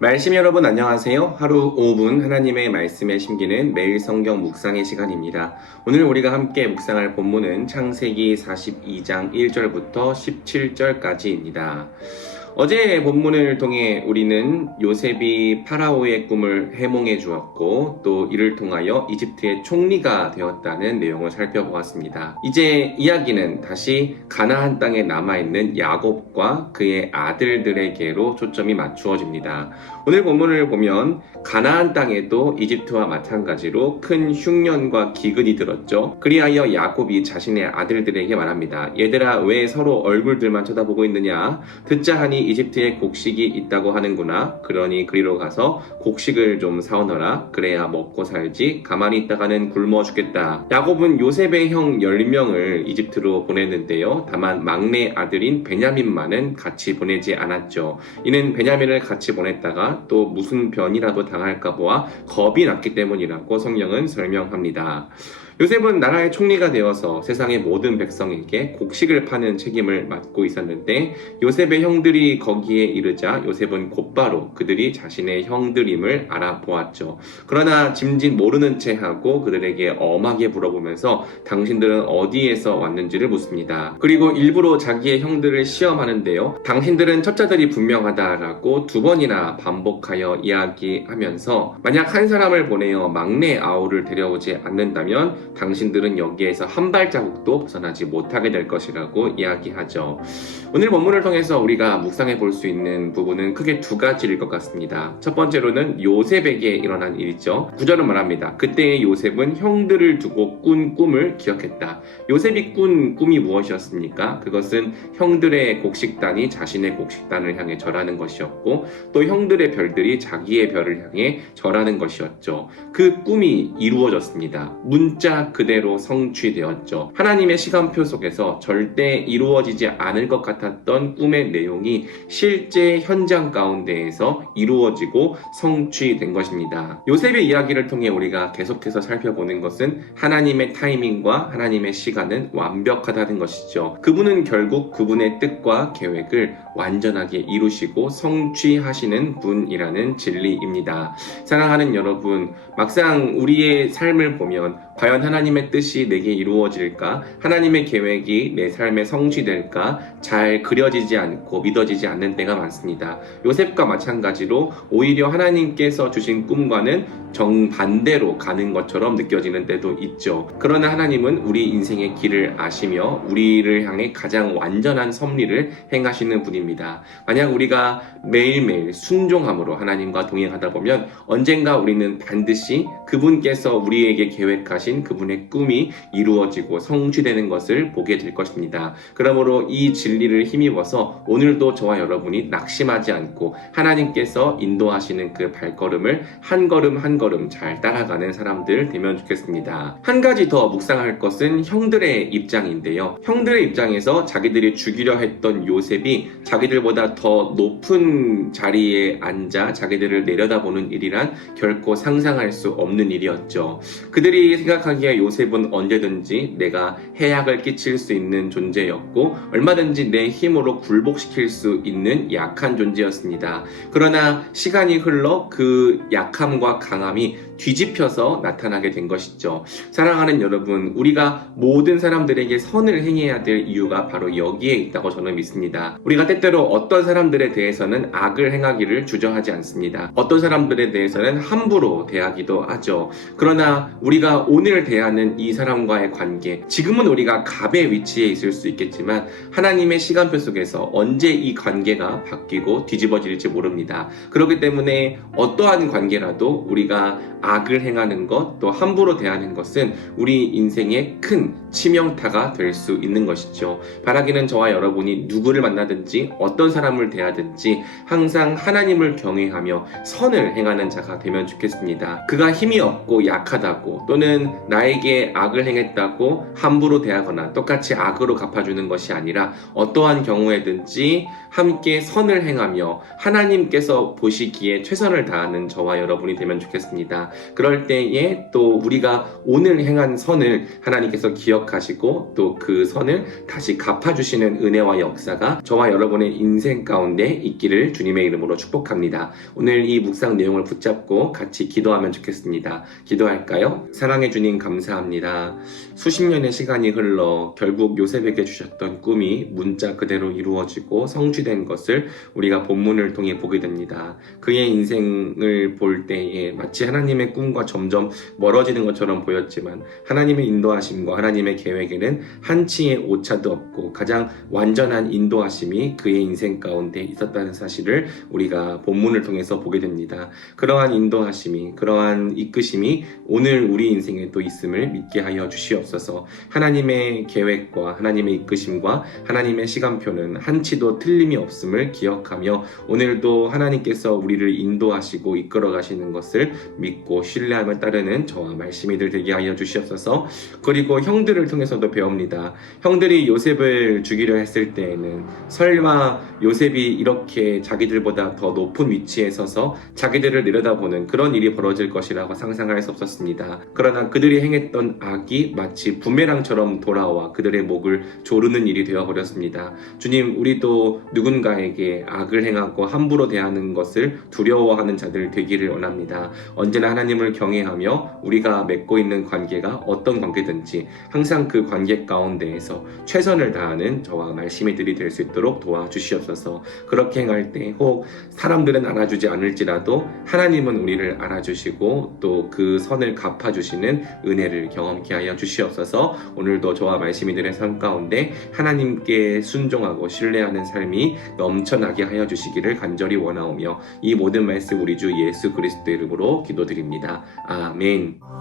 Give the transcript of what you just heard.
말씀 여러분 안녕하세요. 하루 5분 하나님의 말씀에 심기는 매일 성경 묵상의 시간입니다. 오늘 우리가 함께 묵상할 본문은 창세기 42장 1절부터 17절까지입니다. 어제 본문을 통해 우리는 요셉이 파라오의 꿈을 해몽해 주었고 또 이를 통하여 이집트의 총리가 되었다는 내용을 살펴보았습니다. 이제 이야기는 다시 가나안 땅에 남아있는 야곱과 그의 아들들에게로 초점이 맞추어집니다. 오늘 본문을 보면 가나안 땅에도 이집트와 마찬가지로 큰 흉년과 기근이 들었죠. 그리하여 야곱이 자신의 아들들에게 말합니다. 얘들아, 왜 서로 얼굴들만 쳐다보고 있느냐? 듣자 하니 이집트에 곡식이 있다고 하는구나. 그러니 그리로 가서 곡식을 좀 사오너라. 그래야 먹고 살지. 가만히 있다가는 굶어 죽겠다. 야곱은 요셉의 형 10명을 이집트로 보냈는데요. 다만 막내 아들인 베냐민만은 같이 보내지 않았죠. 이는 베냐민을 같이 보냈다가 또 무슨 변이라도 당할까 보아 겁이 났기 때문이라고 성경은 설명합니다. 요셉은 나라의 총리가 되어서 세상의 모든 백성에게 곡식을 파는 책임을 맡고 있었는데 요셉의 형들이 거기에 이르자 요셉은 곧바로 그들이 자신의 형들임을 알아보았죠. 그러나 짐짓 모르는 채 하고 그들에게 엄하게 물어보면서 당신들은 어디에서 왔는지를 묻습니다. 그리고 일부러 자기의 형들을 시험하는데요. 당신들은 첩자들이 분명하다라고 2번이나 반복하여 이야기하면서 만약 한 사람을 보내어 막내 아우를 데려오지 않는다면 당신들은 여기에서 한 발자국도 벗어나지 못하게 될 것이라고 이야기하죠. 오늘 본문을 통해서 우리가 묵상해 볼 수 있는 부분은 크게 2가지일 것 같습니다. 첫 번째로는 요셉에게 일어난 일이죠. 9절은 말합니다. 그때의 요셉은 형들을 두고 꾼 꿈을 기억했다. 요셉이 꾼 꿈이 무엇이었습니까? 그것은 형들의 곡식단이 자신의 곡식단을 향해 절하는 것이었고 또 형들의 별들이 자기의 별을 향해 절하는 것이었죠. 그 꿈이 이루어졌습니다. 문자 그대로 성취되었죠. 하나님의 시간표 속에서 절대 이루어지지 않을 것 같았던 꿈의 내용이 실제 현장 가운데에서 이루어지고 성취된 것입니다. 요셉의 이야기를 통해 우리가 계속해서 살펴보는 것은 하나님의 타이밍과 하나님의 시간은 완벽하다는 것이죠. 그분은 결국 그분의 뜻과 계획을 완전하게 이루시고 성취하시는 분이라는 진리입니다. 사랑하는 여러분, 막상 우리의 삶을 보면 과연 하나님의 뜻이 내게 이루어질까? 하나님의 계획이 내 삶에 성취될까? 잘 그려지지 않고 믿어지지 않는 때가 많습니다. 요셉과 마찬가지로 오히려 하나님께서 주신 꿈과는 정반대로 가는 것처럼 느껴지는 때도 있죠. 그러나 하나님은 우리 인생의 길을 아시며 우리를 향해 가장 완전한 섭리를 행하시는 분입니다. 만약 우리가 매일매일 순종함으로 하나님과 동행하다 보면 언젠가 우리는 반드시 그분께서 우리에게 계획하신 그분의 꿈이 이루어지고 성취되는 것을 보게 될 것입니다. 그러므로 이 진리를 힘입어서 오늘도 저와 여러분이 낙심하지 않고 하나님께서 인도하시는 그 발걸음을 한 걸음 한 걸음 잘 따라가는 사람들 되면 좋겠습니다. 한 가지 더 묵상할 것은 형들의 입장인데요. 형들의 입장에서 자기들이 죽이려 했던 요셉이 자기들보다 더 높은 자리에 앉아 자기들을 내려다보는 일이란 결코 상상할 수 없는 일이었죠. 그들이 생각하기에 요셉은 언제든지 내가 해악을 끼칠 수 있는 존재였고 얼마든지 내 힘으로 굴복시킬 수 있는 약한 존재였습니다. 그러나 시간이 흘러 그 약함과 강함이 뒤집혀서 나타나게 된 것이죠. 사랑하는 여러분, 우리가 모든 사람들에게 선을 행해야 될 이유가 바로 여기에 있다고 저는 믿습니다. 우리가 때때로 어떤 사람들에 대해서는 악을 행하기를 주저하지 않습니다. 어떤 사람들에 대해서는 함부로 대하기도 하죠. 그러나 우리가 오늘 대하는 이 사람과의 관계, 지금은 우리가 갑의 위치에 있을 수 있겠지만 하나님의 시간표 속에서 언제 이 관계가 바뀌고 뒤집어질지 모릅니다. 그렇기 때문에 어떠한 관계라도 우리가 악을 행하는 것, 또 함부로 대하는 것은 우리 인생의 큰 치명타가 될 수 있는 것이죠. 바라기는 저와 여러분이 누구를 만나든지 어떤 사람을 대하든지 항상 하나님을 경외하며 선을 행하는 자가 되면 좋겠습니다. 그가 힘이 없고 약하다고 또는 이것은 나에게 악을 행했다고 함부로 대하거나 똑같이 악으로 갚아주는 것이 아니라 어떠한 경우에든지 함께 선을 행하며 하나님께서 보시기에 최선을 다하는 저와 여러분이 되면 좋겠습니다. 그럴 때에 또 우리가 오늘 행한 선을 하나님께서 기억하시고 또 그 선을 다시 갚아주시는 은혜와 역사가 저와 여러분의 인생 가운데 있기를 주님의 이름으로 축복합니다. 오늘 이 묵상 내용을 붙잡고 같이 기도하면 좋겠습니다. 기도할까요? 사랑해 주님 감사합니다. 수십 년의 시간이 흘러 결국 요셉에게 주셨던 꿈이 문자 그대로 이루어지고 성취된 것을 우리가 본문을 통해 보게 됩니다. 그의 인생을 볼 때에 마치 하나님의 꿈과 점점 멀어지는 것처럼 보였지만 하나님의 인도하심과 하나님의 계획에는 한치의 오차도 없고 가장 완전한 인도하심이 그의 인생 가운데 있었다는 사실을 우리가 본문을 통해서 보게 됩니다. 그러한 인도하심이, 그러한 이끄심이 오늘 우리 인생에도 있음을 믿게 하여 주시옵소서. 하나님의 계획과 하나님의 이끄심과 하나님의 시간표는 한치도 틀림이 없음을 기억하며 오늘도 하나님께서 우리를 인도하시고 이끌어 가시는 것을 믿고 신뢰하며 따르는 저와 말씀이들 되게 하여 주시옵소서. 그리고 형들을 통해서도 배웁니다. 형들이 요셉을 죽이려 했을 때에는 설마 요셉이 이렇게 자기들보다 더 높은 위치에 서서 자기들을 내려다보는 그런 일이 벌어질 것이라고 상상할 수 없었습니다. 그러나 그들이 행했던 악이 마치 부메랑처럼 돌아와 그들의 목을 조르는 일이 되어버렸습니다. 주님, 우리도 누군가에게 악을 행하고 함부로 대하는 것을 두려워하는 자들 되기를 원합니다. 언제나 하나님을 경외하며 우리가 맺고 있는 관계가 어떤 관계든지 항상 그 관계 가운데에서 최선을 다하는 저와 말씀이들이 될 수 있도록 도와주시옵소서. 그렇게 행할 때 혹 사람들은 알아주지 않을지라도 하나님은 우리를 알아주시고 또 그 선을 갚아주시는 은혜를 경험케 하여 주시옵소서. 오늘도 저와 말씀이들의 삶 가운데 하나님께 순종하고 신뢰하는 삶이 넘쳐나게 하여 주시기를 간절히 원하오며 이 모든 말씀 우리 주 예수 그리스도의 이름으로 기도드립니다. 아멘.